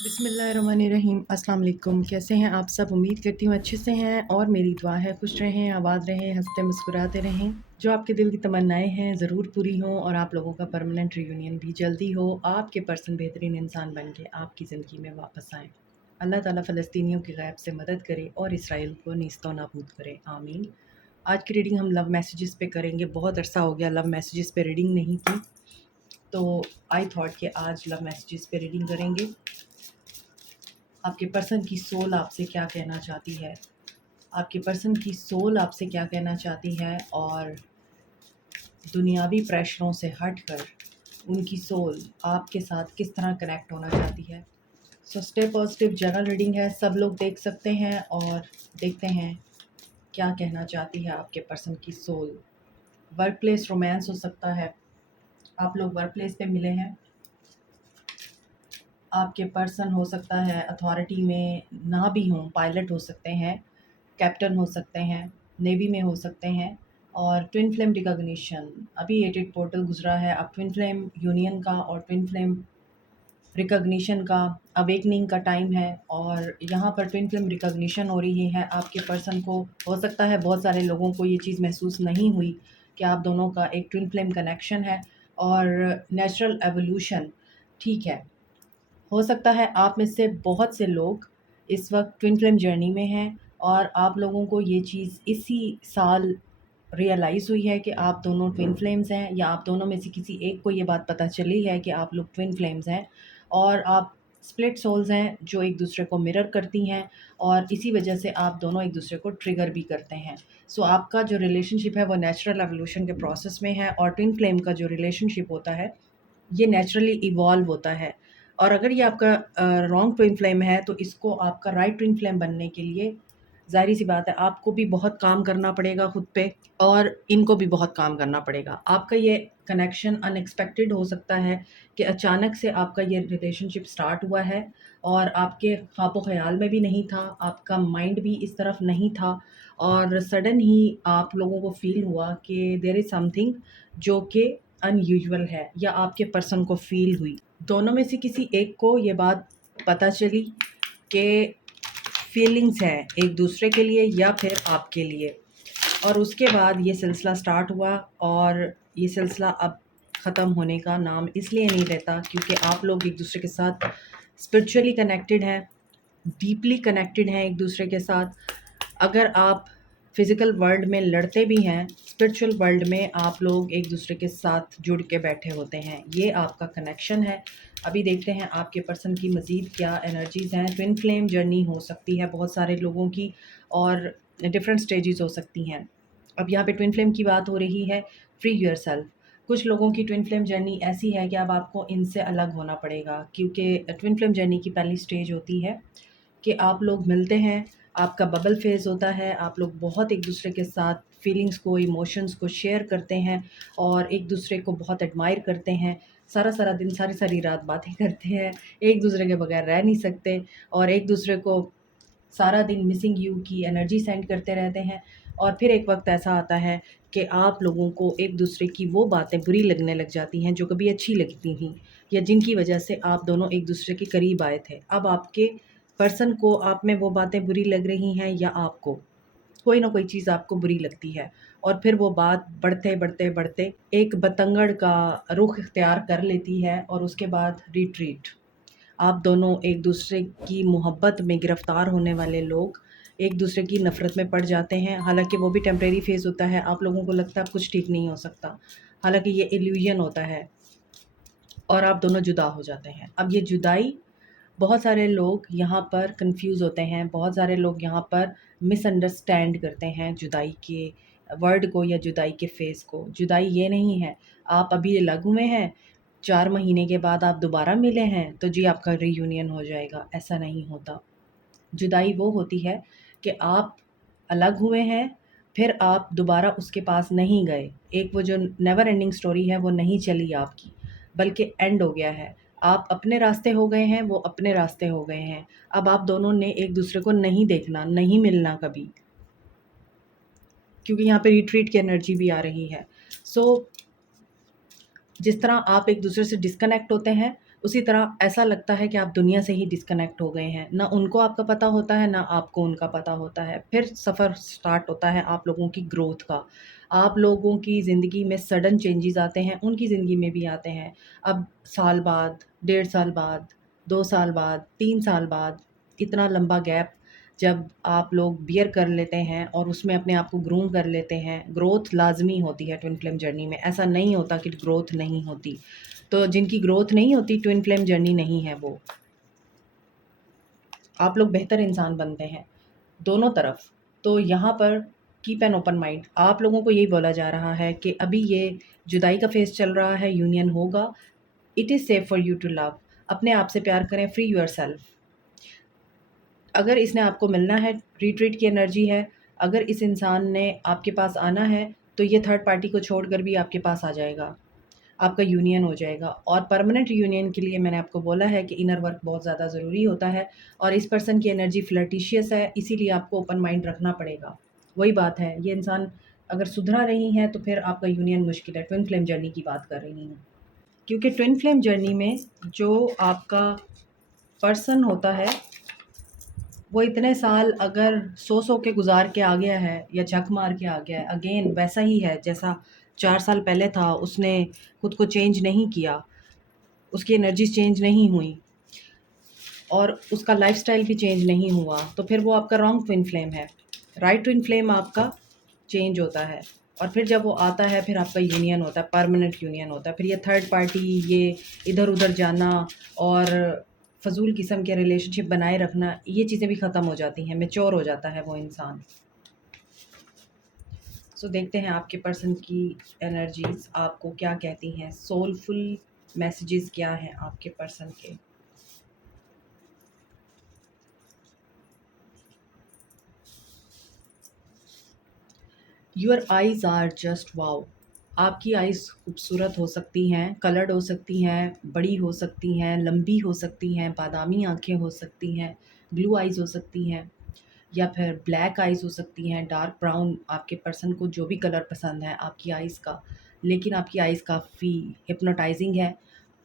बिस्मिल्लाहिर्रहमानिर्रहीम। अस्सलाम वालेकुम। कैसे हैं आप सब? उम्मीद करती हूँ अच्छे से हैं और मेरी दुआ है खुश रहें, आबाद रहें, हँसते मुस्कुराते रहें। जो आपके दिल की तमन्नाएँ हैं ज़रूर पूरी हों और आप लोगों का परमानेंट रियूनियन भी जल्दी हो। आपके पर्सन बेहतरीन इंसान बन के आपकी ज़िंदगी में वापस आएँ। अल्लाह ताला फ़लस्तीनियों की गैब से मदद करे और इसराइल को नीस्तो नाबूद करे, आमीन। आज की रीडिंग हम लव मैसेजेस पे करेंगे। बहुत अरसा हो गया लव मैसेजेस पे रीडिंग नहीं की, तो आई थॉट कि आज लव मैसेजेस पे रीडिंग करेंगे। आपके पर्सन की सोल आपसे क्या कहना चाहती है, आपके पर्सन की सोल आपसे क्या कहना चाहती है और दुनियावी प्रेशरों से हटकर उनकी सोल आपके साथ किस तरह कनेक्ट होना चाहती है। So step positive general reading है, सब लोग देख सकते हैं और देखते हैं क्या कहना चाहती है आपके पर्सन की सोल। वर्क प्लेस रोमांस हो सकता है, आप लोग वर्क प्लेस पे मिले हैं। आपके पर्सन हो सकता है अथॉरिटी में ना भी हों, पायलट हो सकते हैं, कैप्टन हो सकते हैं, नेवी में हो सकते हैं। और ट्विन फ्लेम रिकॉग्निशन, अभी 88 पोर्टल गुजरा है। अब ट्विन फ्लेम यूनियन का और ट्विन फ्लेम रिकॉग्निशन का अवेकनिंग का टाइम है और यहाँ पर ट्विन फ्लेम रिकॉग्निशन हो रही है। आपके पर्सन को हो सकता है, बहुत सारे लोगों को ये चीज़ महसूस नहीं हुई कि आप दोनों का एक ट्विन फ्लेम कनेक्शन है और नेचुरल एवोल्यूशन ठीक है। हो सकता है आप में से बहुत से लोग इस वक्त ट्विन फ्लेम जर्नी में हैं और आप लोगों को ये चीज़ इसी साल रियलाइज़ हुई है कि आप दोनों ट्विन फ्लेम्स हैं, या आप दोनों में से किसी एक को ये बात पता चली है कि आप लोग ट्विन फ्लेम्स हैं और आप स्प्लिट सोल्स हैं जो एक दूसरे को मिरर करती हैं और इसी वजह से आप दोनों एक दूसरे को ट्रिगर भी करते हैं। सो आपका जो रिलेशनशिप है वो नेचुरल एवोल्यूशन के प्रोसेस में है और ट्विन फ्लेम का जो रिलेशनशिप होता है ये नेचुरली इवॉल्व होता है। और अगर ये आपका रॉन्ग ट्विन फ्लेम है तो इसको आपका राइट ट्विन फ्लेम बनने के लिए ज़ाहिर सी बात है आपको भी बहुत काम करना पड़ेगा खुद पे और इनको भी बहुत काम करना पड़ेगा। आपका ये कनेक्शन अनएक्सपेक्टेड हो सकता है कि अचानक से आपका ये रिलेशनशिप स्टार्ट हुआ है और आपके ख्वाबो ख़याल में भी नहीं था, आपका माइंड भी इस तरफ नहीं था और सडन ही आप लोगों को फ़ील हुआ कि देयर इज़ समथिंग जो कि अनयूजुअल है या आपके पर्सन को फ़ील हुई। दोनों में से किसी एक को ये बात पता चली कि फीलिंग्स हैं एक दूसरे के लिए या फिर आपके लिए, और उसके बाद ये सिलसिला स्टार्ट हुआ और ये सिलसिला अब ख़त्म होने का नाम इसलिए नहीं लेता क्योंकि आप लोग एक दूसरे के साथ स्पिरिचुअली कनेक्टेड हैं, डीपली कनेक्टेड हैं एक दूसरे के साथ। अगर आप फिज़िकल वर्ल्ड में लड़ते भी हैं, स्पिरिचुअल वर्ल्ड में आप लोग एक दूसरे के साथ जुड़ के बैठे होते हैं। ये आपका कनेक्शन है। अभी देखते हैं आपके पर्सन की मज़ीद क्या एनर्जीज़ हैं। ट्विन फ्लेम जर्नी हो सकती है बहुत सारे लोगों की और डिफरेंट स्टेजेस हो सकती हैं। अब यहाँ पे ट्विन फ्लेम की बात हो रही है, फ्री योरसेल्फ। कुछ लोगों की ट्विन फ्लेम जर्नी ऐसी है कि अब आपको इनसे अलग होना पड़ेगा क्योंकि ट्विन फ्लेम जर्नी की पहली स्टेज होती है कि आप लोग मिलते हैं, आपका बबल फेज़ होता है, आप लोग बहुत एक दूसरे के साथ फीलिंग्स को, इमोशंस को शेयर करते हैं और एक दूसरे को बहुत एडमायर करते हैं। सारा-सारा दिन, सारी-सारी रात बातें करते हैं, एक दूसरे के बगैर रह नहीं सकते और एक दूसरे को सारा दिन मिसिंग यू की एनर्जी सेंड करते रहते हैं। और फिर एक वक़्त ऐसा आता है कि आप लोगों को एक दूसरे की वो बातें बुरी लगने लग जाती हैं जो कभी अच्छी लगती थीं या जिनकी वजह से आप दोनों एक दूसरे के करीब आए थे। अब आपके पर्सन को आप में वो बातें बुरी लग रही हैं या आपको कोई ना कोई चीज़ आपको बुरी लगती है और फिर वो बात बढ़ते-बढ़ते एक बतंगड़ का रुख इख्तियार कर लेती है और उसके बाद रिट्रीट। आप दोनों एक दूसरे की मोहब्बत में गिरफ़्तार होने वाले लोग एक दूसरे की नफ़रत में पड़ जाते हैं। हालाँकि वो भी टेम्परेरी फ़ेज़ होता है, आप लोगों को लगता है अब कुछ ठीक नहीं हो सकता। हालाँकि ये इल्यूज़न होता है और आप दोनों जुदा हो जाते हैं। अब ये जुदाई, बहुत सारे लोग यहाँ पर कन्फ्यूज़ होते हैं, बहुत सारे लोग यहाँ पर मिसअंडरस्टैंड करते हैं जुदाई के वर्ड को या जुदाई के फ़ेज़ को। जुदाई ये नहीं है, आप अभी अलग हुए हैं, 4 महीने के बाद आप दोबारा मिले हैं, तो जी आपका रीयूनियन हो जाएगा, ऐसा नहीं होता। जुदाई वो होती है कि आप अलग हुए हैं, फिर आप दोबारा उसके पास नहीं गए। एक वो जो नेवर एंडिंग स्टोरी है वो नहीं चली आपकी, बल्कि एंड हो गया है। आप अपने रास्ते हो गए हैं, वो अपने रास्ते हो गए हैं। अब आप दोनों ने एक दूसरे को नहीं देखना, नहीं मिलना कभी, क्योंकि यहाँ पे रिट्रीट की एनर्जी भी आ रही है। सो जिस तरह आप एक दूसरे से डिस्कनेक्ट होते हैं, उसी तरह ऐसा लगता है कि आप दुनिया से ही डिस्कनेक्ट हो गए हैं। ना उनको आपका पता होता है, ना आपको उनका पता होता है। फिर सफ़र स्टार्ट होता है आप लोगों की ग्रोथ का। आप लोगों की ज़िंदगी में सडन चेंजेज़ आते हैं, उनकी ज़िंदगी में भी आते हैं। अब साल बाद, डेढ़ साल बाद, 2 साल बाद, 3 साल बाद, इतना लंबा गैप जब आप लोग बियर कर लेते हैं और उसमें अपने आप को ग्रूम कर लेते हैं, ग्रोथ लाज़मी होती है ट्विन फ्लेम जर्नी में। ऐसा नहीं होता कि ग्रोथ नहीं होती। तो जिनकी ग्रोथ नहीं होती, ट्विन फ्लेम जर्नी नहीं है वो। आप लोग बेहतर इंसान बनते हैं, दोनों तरफ। तो यहाँ पर कीप एन ओपन माइंड। आप लोगों को यही बोला जा रहा है कि अभी ये जुदाई का फ़ेज़ चल रहा है, यूनियन होगा। It is safe for you to love. अपने आप से प्यार करें, फ्री योरसेल्फ। अगर इसने आपको मिलना है, रिट्रीट की एनर्जी है। अगर इस इंसान ने आपके पास आना है, तो ये थर्ड पार्टी को छोड़कर भी आपके पास आ जाएगा। आपका यूनियन हो जाएगा। और परमानेंट यूनियन के लिए मैंने आपको बोला है कि इनर वर्क बहुत ज़्यादा ज़रूरी होता है और इस पर्सन की एनर्जी फ्लर्टिशियस है, इसीलिए आपको ओपन माइंड रखना पड़ेगा। वही बात है, ये इंसान अगर सुधरा नहीं है, तो फिर आपका यूनियन मुश्किल है। ट्विन फ्लेम जर्नी की बात कर रही हूँ। क्योंकि ट्विन फ्लेम जर्नी में जो आपका पर्सन होता है, वो इतने साल अगर सो के गुज़ार के आ गया है या झक मार के आ गया है, अगेन वैसा ही है जैसा 4 साल पहले था। उसने खुद को चेंज नहीं किया, उसकी एनर्जीज़ चेंज नहीं हुई और उसका लाइफ़स्टाइल भी चेंज नहीं हुआ, तो फिर वो आपका रॉन्ग ट्विन फ्लेम है। राइट ट्विन फ्लेम आपका चेंज होता है और फिर जब वो आता है, फिर आपका यूनियन होता है, परमानेंट यूनियन होता है। फिर ये थर्ड पार्टी, ये इधर-उधर जाना और फ़ज़ूल किस्म के रिलेशनशिप बनाए रखना, ये चीज़ें भी ख़त्म हो जाती हैं, मैच्योर हो जाता है वो इंसान। सो देखते हैं आपके पर्सन की एनर्जीज़ आपको क्या कहती हैं, सोलफुल मैसेजेस क्या हैं आपके पर्सन के। Your eyes are just wow. आपकी आइज़ खूबसूरत हो सकती हैं, कलर्ड हो सकती हैं, बड़ी हो सकती हैं, लंबी हो सकती हैं, बादामी आँखें हो सकती हैं, ब्लू आइज़ हो सकती हैं या फिर ब्लैक आइज़ हो सकती हैं, डार्क ब्राउन। आपके पर्सन को जो भी कलर पसंद है आपकी आइज़ का, लेकिन आपकी आइज़ काफ़ी हिप्नोटाइज़िंग है।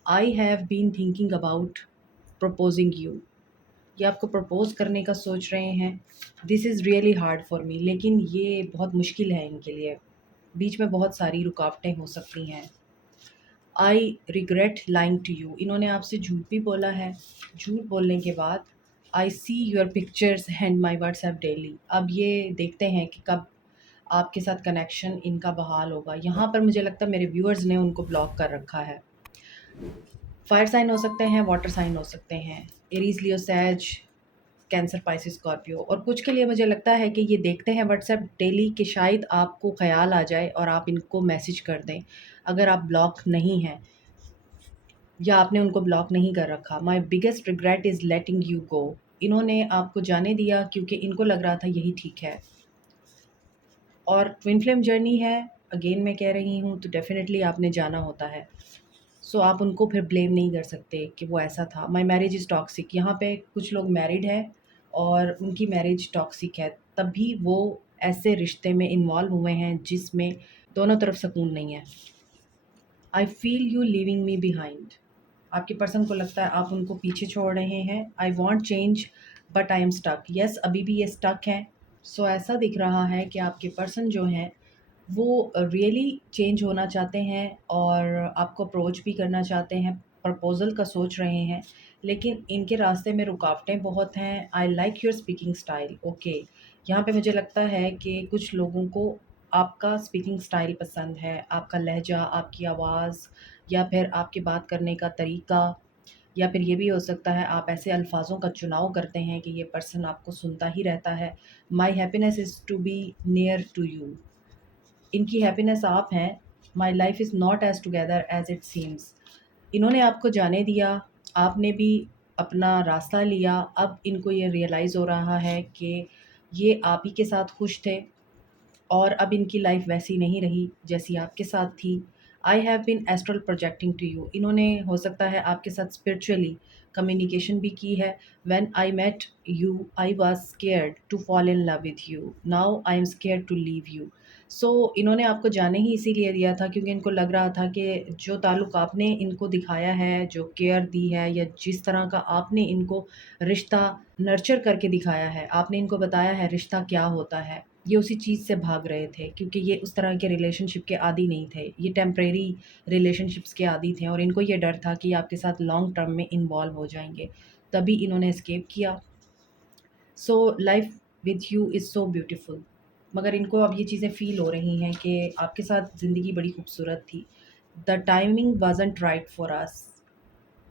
I have been thinking about proposing you. ये आपको प्रपोज़ करने का सोच रहे हैं। This is really hard for me, लेकिन ये बहुत मुश्किल है इनके लिए। बीच में बहुत सारी रुकावटें हो सकती हैं। I regret lying to you. इन्होंने आपसे झूठ भी बोला है। झूठ बोलने के बाद I see your pictures and my WhatsApp daily. अब ये देखते हैं कि कब आपके साथ कनेक्शन इनका बहाल होगा। यहाँ पर मुझे लगता है मेरे व्यूअर्स ने उनको ब्लॉक कर रखा है। फायर साइन हो सकते हैं, वाटर साइन हो सकते हैं, एरीज, लियो, सैज, कैंसर, पाइसिस, स्कॉर्पियो। और कुछ के लिए मुझे लगता है कि ये देखते हैं व्हाट्सएप डेली कि शायद आपको ख़्याल आ जाए और आप इनको मैसेज कर दें अगर आप ब्लॉक नहीं हैं या आपने उनको ब्लॉक नहीं कर रखा। My biggest regret is letting you go. इन्होंने आपको जाने दिया क्योंकि इनको लग रहा था यही ठीक है। और ट्विन फ्लेम जर्नी है, अगेन मैं कह रही हूँ, तो डेफ़िनेटली आपने जाना होता है। सो आप उनको फिर ब्लेम नहीं कर सकते कि वो ऐसा था। My marriage is toxic. यहाँ पे कुछ लोग मैरिड हैं और उनकी मैरिज टॉक्सिक है, तब भी वो ऐसे रिश्ते में इन्वॉल्व हुए हैं जिसमें दोनों तरफ सुकून नहीं है। I feel you leaving me behind. आपके पर्सन को लगता है आप उनको पीछे छोड़ रहे हैं। I want change but I am stuck. Yes, अभी भी ये स्टक हैं। सो ऐसा दिख रहा है कि आपके पर्सन जो हैं वो रियली चेंज होना चाहते हैं और आपको अप्रोच भी करना चाहते हैं, प्रपोज़ल का सोच रहे हैं, लेकिन इनके रास्ते में रुकावटें बहुत हैं। I like your speaking style. Okay, यहाँ पे मुझे लगता है कि कुछ लोगों को आपका स्पीकिंग स्टाइल पसंद है, आपका लहजा, आपकी आवाज़ या फिर आपके बात करने का तरीका, या फिर ये भी हो सकता है आप ऐसे अल्फाज़ों का चुनाव करते हैं कि ये पर्सन आपको सुनता ही रहता है। My happiness is to be near to you. इनकी हैप्पीनेस आप हैं। My life is not as together as it seems. इन्होंने आपको जाने दिया, आपने भी अपना रास्ता लिया। अब इनको ये रियलाइज़ हो रहा है कि ये आप ही के साथ खुश थे और अब इनकी लाइफ वैसी नहीं रही जैसी आपके साथ थी। I have been astral projecting to you. इन्होंने हो सकता है आपके साथ स्पिरिचुअली कम्युनिकेशन भी की है। When I met you I was scared to fall in love with you, now I am scared to leave you. So इन्होंने आपको जाने ही इसीलिए दिया था क्योंकि इनको लग रहा था कि जो ताल्लुक़ आपने इनको दिखाया है, जो केयर दी है या जिस तरह का आपने इनको रिश्ता नर्चर करके दिखाया है, आपने इनको बताया है रिश्ता क्या होता है, ये उसी चीज़ से भाग रहे थे क्योंकि ये उस तरह के रिलेशनशिप के आदी नहीं थे। ये टेम्परेरी रिलेशनशिप्स के आदी थे और इनको ये डर था कि आपके साथ लॉन्ग टर्म में इन्वॉल्व हो जाएँगे, तभी इन्होंने एस्केप किया। So life with you is so beautiful. मगर इनको अब ये चीज़ें फ़ील हो रही हैं कि आपके साथ ज़िंदगी बड़ी खूबसूरत थी। The timing wasn't right for us.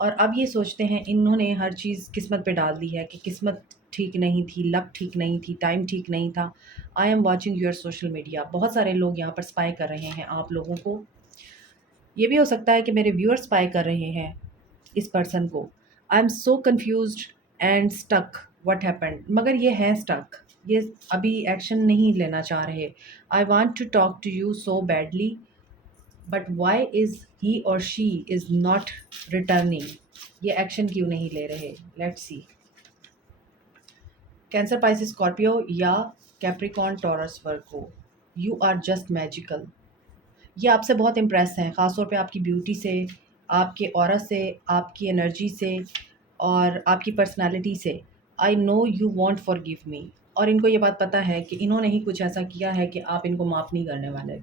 और अब ये सोचते हैं इन्होंने हर चीज़ किस्मत पे डाल दी है कि किस्मत ठीक नहीं थी, लक ठीक नहीं थी, टाइम ठीक नहीं था। I am watching your social media. बहुत सारे लोग यहाँ पर स्पाई कर रहे हैं आप लोगों को। ये भी हो सकता है कि मेरे व्यूअर्स स्पाई कर रहे हैं इस पर्सन को। I am so confused and stuck, what happened. मगर ये हैं स्टक, ये अभी एक्शन नहीं लेना चाह रहे। I want to talk to you so badly but why is he और शी इज़ नॉट रिटर्निंग। ये एक्शन क्यों नहीं ले रहे? Let's see. Cancer, Pisces, Scorpio या Capricorn, Taurus, Virgo. You are just magical. ये आपसे बहुत इम्प्रेस हैं, ख़ास तौर पे आपकी ब्यूटी से, आपके ऑरा से, आपकी एनर्जी से और आपकी पर्सनैलिटी से। I know you want forgive me. और इनको ये बात पता है कि इन्होंने ही कुछ ऐसा किया है कि आप इनको माफ़ नहीं करने वाले।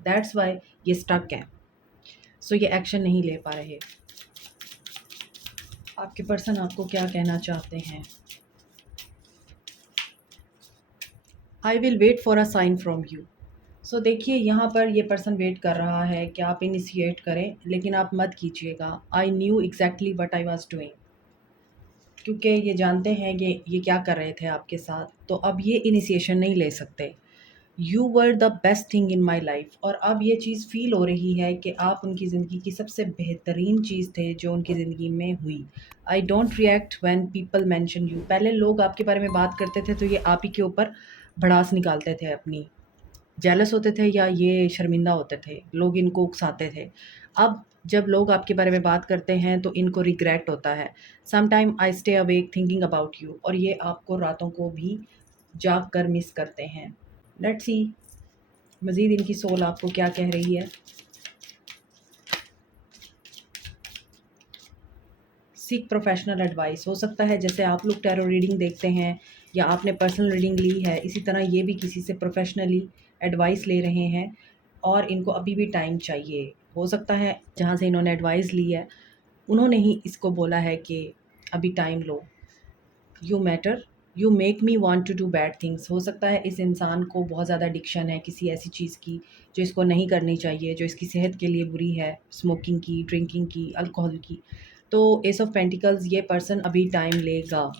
दैट्स वाई ये स्टक हैं। सो ये एक्शन नहीं ले पा रहे। आपके पर्सन आपको क्या कहना चाहते हैं? I will wait for a sign from you. So देखिए यहाँ पर ये पर्सन वेट कर रहा है कि आप इनिशिएट करें, लेकिन आप मत कीजिएगा। I knew exactly what I was doing. क्योंकि ये जानते हैं ये क्या कर रहे थे आपके साथ, तो अब ये इनिशिएशन नहीं ले सकते। You were the best thing in my life. और अब ये चीज़ फ़ील हो रही है कि आप उनकी ज़िंदगी की सबसे बेहतरीन चीज़ थे जो उनकी ज़िंदगी में हुई। I don't react when people mention you. पहले लोग आपके बारे में बात करते थे तो ये आप ही के ऊपर भड़ास निकालते थे अपनी, जेलस होते थे या ये शर्मिंदा होते थे, लोग इनको उकसाते थे। अब जब लोग आपके बारे में बात करते हैं तो इनको रिग्रेट होता है। Some time I stay awake thinking about you. और ये आपको रातों को भी जाग कर मिस करते हैं। लेट्स सी मज़ीद इनकी सोल आपको क्या कह रही है। Seek professional advice. हो सकता है जैसे आप लोग टैरो रीडिंग देखते हैं या आपने पर्सनल रीडिंग ली है, इसी तरह ये भी किसी से प्रोफेशनली एडवाइस ले रहे हैं और इनको अभी भी टाइम चाहिए। हो सकता है जहाँ से इन्होंने एडवाइस ली है उन्होंने ही इसको बोला है कि अभी टाइम लो। You matter, you make me want to do bad things. हो सकता है इस इंसान को बहुत ज़्यादा एडिक्शन है किसी ऐसी चीज़ की जो इसको नहीं करनी चाहिए, जो इसकी सेहत के लिए बुरी है, स्मोकिंग की, ड्रिंकिंग की, अल्कोहल की। तो एस ऑफ पेंटिकल्स, ये पर्सन अभी टाइम लेगा।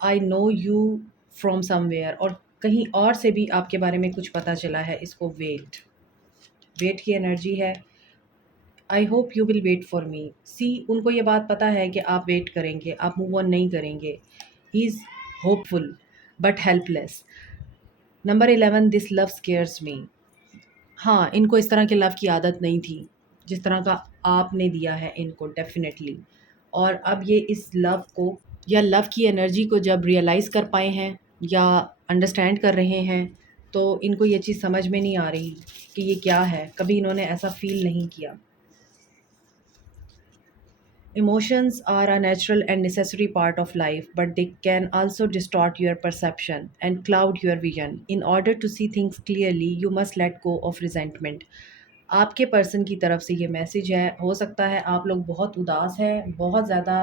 I know you from somewhere. और कहीं और से भी आपके बारे में कुछ पता चला है इसको। वेट, वेट की एनर्जी है। I hope you will wait for me. See उनको ये बात पता है कि आप वेट करेंगे, आप मूव ऑन नहीं करेंगे। He is hopeful but helpless. Number 11, this love scares me. हाँ, इनको इस तरह के लव की आदत नहीं थी जिस तरह का आपने दिया है इनको, डेफिनेटली। और अब ये इस लव को या लव की एनर्जी को जब रियलाइज़ कर पाए हैं या अंडरस्टैंड कर रहे हैं तो इनको ये चीज़ समझ में नहीं आ रही कि ये क्या है। कभी इन्होंने ऐसा फ़ील नहीं किया। Emotions are a natural and necessary part of life, but they can also distort your perception and cloud your vision. In order to see things clearly, you must let go of resentment. आपके person की तरफ से ये message है। हो सकता है आप लोग बहुत उदास हैं, बहुत ज़्यादा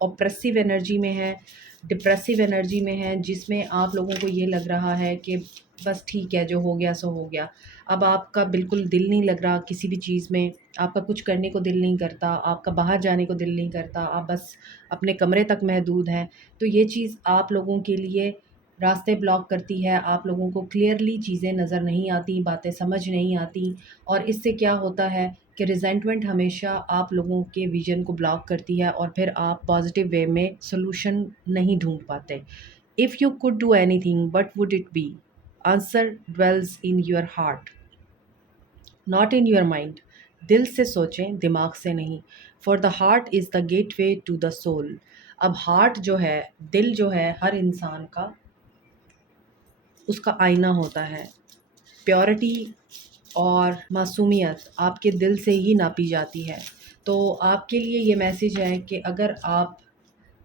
ऑप्रेसिव एनर्जी में है, डिप्रेसिव एनर्जी में है, जिसमें आप लोगों को ये लग रहा है कि बस ठीक है, जो हो गया सो हो गया। अब आपका बिल्कुल दिल नहीं लग रहा किसी भी चीज़ में, आपका कुछ करने को दिल नहीं करता, आपका बाहर जाने को दिल नहीं करता, आप बस अपने कमरे तक महदूद हैं। तो ये चीज़ आप लोगों के लिए रास्ते ब्लॉक करती है, आप लोगों को क्लियरली चीज़ें नज़र नहीं आती, बातें समझ नहीं आती। और इससे क्या होता है कि रिजेंटमेंट हमेशा आप लोगों के विज़न को ब्लॉक करती है और फिर आप पॉजिटिव वे में सॉल्यूशन नहीं ढूँढ पाते। If you could do anything what would it be? Answer dwells in your heart, not in your mind. दिल से सोचें, दिमाग से नहीं। For the heart is the gateway to the soul. अब हार्ट जो है, दिल जो है हर इंसान का, उसका आईना होता है। प्योरिटी और मासूमियत आपके दिल से ही नापी जाती है। तो आपके लिए ये मैसेज है कि अगर आप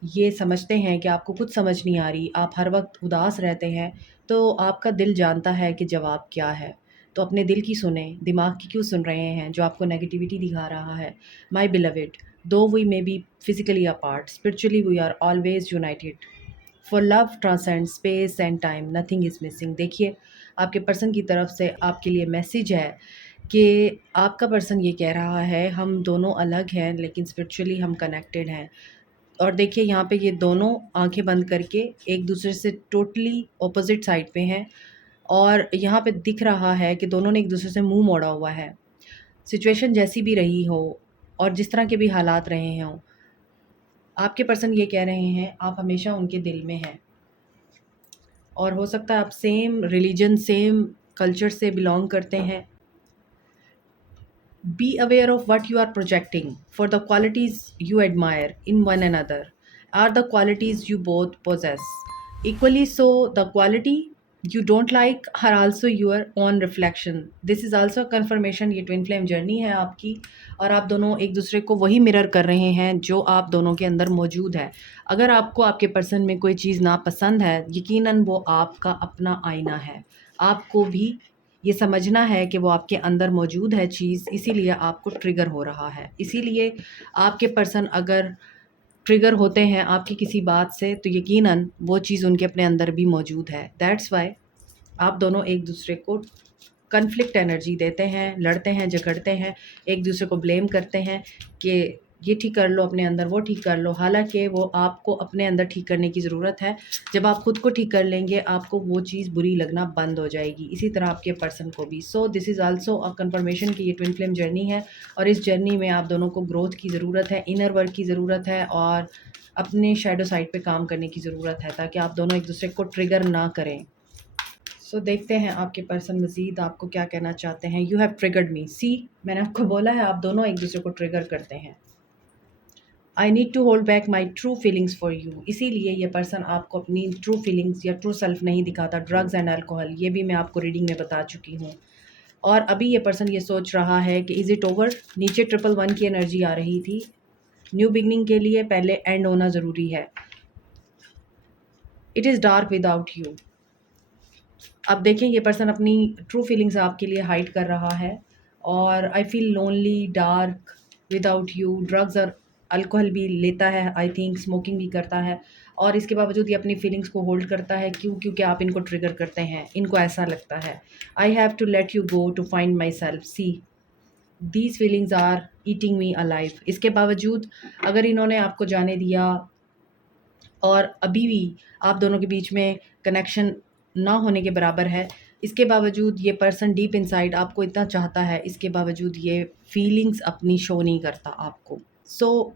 ये समझते हैं कि आपको कुछ समझ नहीं आ रही, आप हर वक्त उदास रहते हैं, तो आपका दिल जानता है कि जवाब क्या है। तो अपने दिल की सुने, दिमाग की क्यों सुन रहे हैं जो आपको नेगेटिविटी दिखा रहा है। My beloved, though we may be physically apart, spiritually we are always united. For love transcend space and time, nothing is missing. देखिए, आपके पर्सन की तरफ से आपके लिए मैसेज है कि आपका पर्सन ये कह रहा है हम दोनों अलग हैं लेकिन स्पिरिचुअली हम कनेक्टेड हैं। और देखिए यहाँ पे ये दोनों आंखें बंद करके एक दूसरे से टोटली ऑपोजिट साइड पे हैं, और यहाँ पे दिख रहा है कि दोनों ने एक दूसरे से मुंह मोड़ा हुआ है। सिचुएशन जैसी भी रही हो और जिस तरह के भी हालात रहे हों, आपके पर्सन ये कह रहे हैं आप हमेशा उनके दिल में हैं। और हो सकता है आप सेम रिलीजन, सेम कल्चर से बिलोंग करते हैं। Be aware of what you are projecting, for the qualities you admire in one another are the qualities you both possess. Equally so, the quality you don't like are also your own reflection. This is also a confirmation, ये twin flame journey है आपकी, और आप दोनों एक दूसरे को वही मिरर कर रहे हैं जो आप दोनों के अंदर मौजूद है। अगर आपको आपके पर्सन में कोई चीज़ नापसंद है, यकीनन वो आपका अपना आईना है। आपको भी ये समझना है कि वो आपके अंदर मौजूद है चीज़, इसीलिए आपको ट्रिगर हो रहा है। इसीलिए आपके पर्सन अगर ट्रिगर होते हैं आपकी किसी बात से, तो यकीनन वो चीज़ उनके अपने अंदर भी मौजूद है। दैट्स वाई आप दोनों एक दूसरे को कन्फ्लिक्ट एनर्जी देते हैं, लड़ते हैं, झगड़ते हैं, एक दूसरे को ब्लेम करते हैं कि ये ठीक कर लो अपने अंदर, वो ठीक कर लो। हालांकि वो आपको अपने अंदर ठीक करने की ज़रूरत है। जब आप खुद को ठीक कर लेंगे, आपको वो चीज़ बुरी लगना बंद हो जाएगी। इसी तरह आपके पर्सन को भी। So this is also a conformation कि ये ट्विन फ्लेम जर्नी है, और इस जर्नी में आप दोनों को ग्रोथ की ज़रूरत है, इनर वर्क की ज़रूरत है, और अपने शैडो साइड पे काम करने की ज़रूरत है, ताकि आप दोनों एक दूसरे को ट्रिगर ना करें। सो देखते हैं आपके पर्सन मज़ीद आपको क्या कहना चाहते हैं। यू हैव ट्रिगर्ड मी, सी, मैंने आपको बोला है आप दोनों एक दूसरे को ट्रिगर करते हैं। I need to hold back my true feelings for you, इसीलिए ये पर्सन आपको अपनी ट्रू फीलिंग्स या ट्रू सेल्फ नहीं दिखाता। ड्रग्स एंड अल्कोहल, ये भी मैं आपको रीडिंग में बता चुकी हूँ। और अभी ये पर्सन ये सोच रहा है कि इज़ इट ओवर। नीचे 111 की एनर्जी आ रही थी। न्यू बिगनिंग के लिए पहले एंड होना ज़रूरी है। It is dark without you. अब देखें, ये पर्सन अपनी ट्रू फीलिंग्स आपके लिए हाइड कर रहा है, और I feel lonely, dark, without you. Drugs और अल्कोहल भी लेता है, आई थिंक स्मोकिंग भी करता है, और इसके बावजूद ये अपनी फीलिंग्स को होल्ड करता है। क्यों? क्योंकि आप इनको ट्रिगर करते हैं, इनको ऐसा लगता है I have to let you go to find my self, see these feelings are eating me alive. इसके बावजूद अगर इन्होंने आपको जाने दिया और अभी भी आप दोनों के बीच में कनेक्शन ना होने के बराबर है, इसके बावजूद ये पर्सन डीप इनसाइड आपको इतना चाहता है, इसके बावजूद ये फीलिंग्स अपनी शो नहीं करता आपको। सो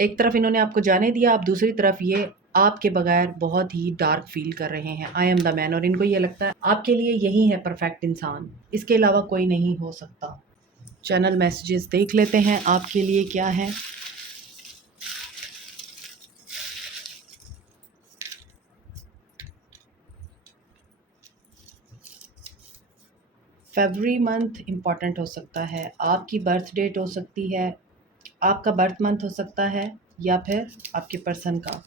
एक तरफ इन्होंने आपको जाने दिया, आप दूसरी तरफ ये आपके बगैर बहुत ही डार्क फील कर रहे हैं। आई एम द मैन, और इनको ये लगता है आपके लिए यही है परफेक्ट इंसान, इसके अलावा कोई नहीं हो सकता। चैनल मैसेजेस देख लेते हैं आपके लिए क्या है। फरवरी मंथ इम्पॉर्टेंट हो सकता है, आपकी बर्थ डेट हो सकती है, आपका बर्थ मंथ हो सकता है, या फिर आपके पर्सन का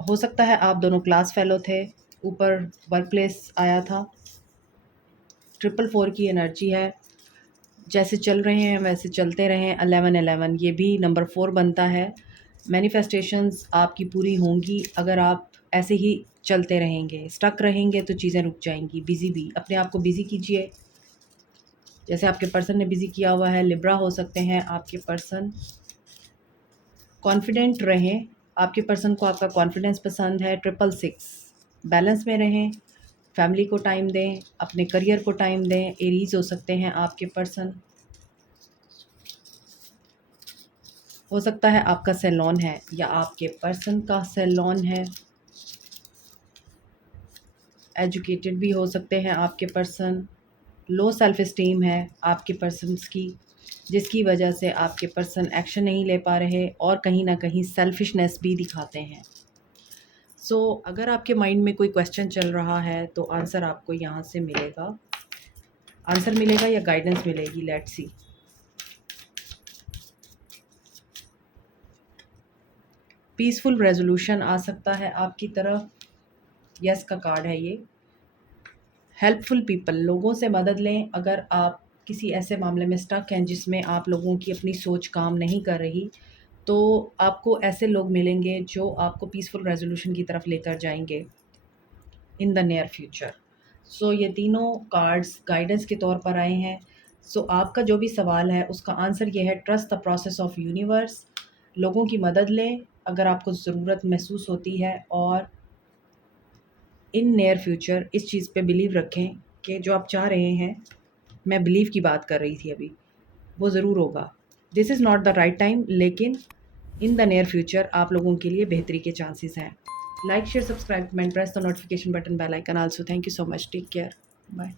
हो सकता है। आप दोनों क्लास फेलो थे, ऊपर वर्क प्लेस आया था। 444 की एनर्जी है, जैसे चल रहे हैं वैसे चलते रहें। 1111 ये भी नंबर 4 बनता है। मैनिफेस्टेशंस आपकी पूरी होंगी अगर आप ऐसे ही चलते रहेंगे। स्टक रहेंगे तो चीज़ें रुक जाएंगी। बिज़ी भी, अपने आप को बिज़ी कीजिए, जैसे आपके पर्सन ने बिज़ी किया हुआ है। लिब्रा हो सकते हैं आपके पर्सन। कॉन्फिडेंट रहें, आपके पर्सन को आपका कॉन्फिडेंस पसंद है। 666 बैलेंस में रहें, फैमिली को टाइम दें, अपने करियर को टाइम दें। एरीज हो सकते हैं आपके पर्सन। हो सकता है आपका सैलून है या आपके पर्सन का सैलून है। एजुकेटेड भी हो सकते हैं आपके पर्सन। लो सेल्फ इस्टीम है आपके पर्सन्स की, जिसकी वजह से आपके पर्सन एक्शन नहीं ले पा रहे और कहीं ना कहीं सेल्फिशनेस भी दिखाते हैं। सो अगर आपके माइंड में कोई क्वेश्चन चल रहा है तो आंसर आपको यहाँ से मिलेगा, आंसर मिलेगा या गाइडेंस मिलेगी, लेट्स सी। पीसफुल रेजोल्यूशन आ सकता है आपकी तरफ, यस का कार्ड है ये। हेल्पफुल पीपल, लोगों से मदद लें। अगर आप किसी ऐसे मामले में स्टक हैं जिसमें आप लोगों की अपनी सोच काम नहीं कर रही, तो आपको ऐसे लोग मिलेंगे जो आपको पीसफुल रेजोल्यूशन की तरफ लेकर जाएंगे इन द नियर फ्यूचर। सो ये तीनों कार्ड्स गाइडेंस के तौर पर आए हैं। सो आपका जो भी सवाल है उसका आंसर ये है, trust the process of universe. लोगों की मदद लें अगर आपको ज़रूरत महसूस होती है, और इन नियर फ्यूचर इस चीज़ पे बिलीव रखें कि जो आप चाह रहे हैं, मैं बिलीव की बात कर रही थी अभी, वो ज़रूर होगा। This is not the right time, लेकिन इन द नियर फ्यूचर आप लोगों के लिए बेहतरी के चांसेस हैं। Like share subscribe comment press the notification button bell icon also. Thank you so much, take care, bye.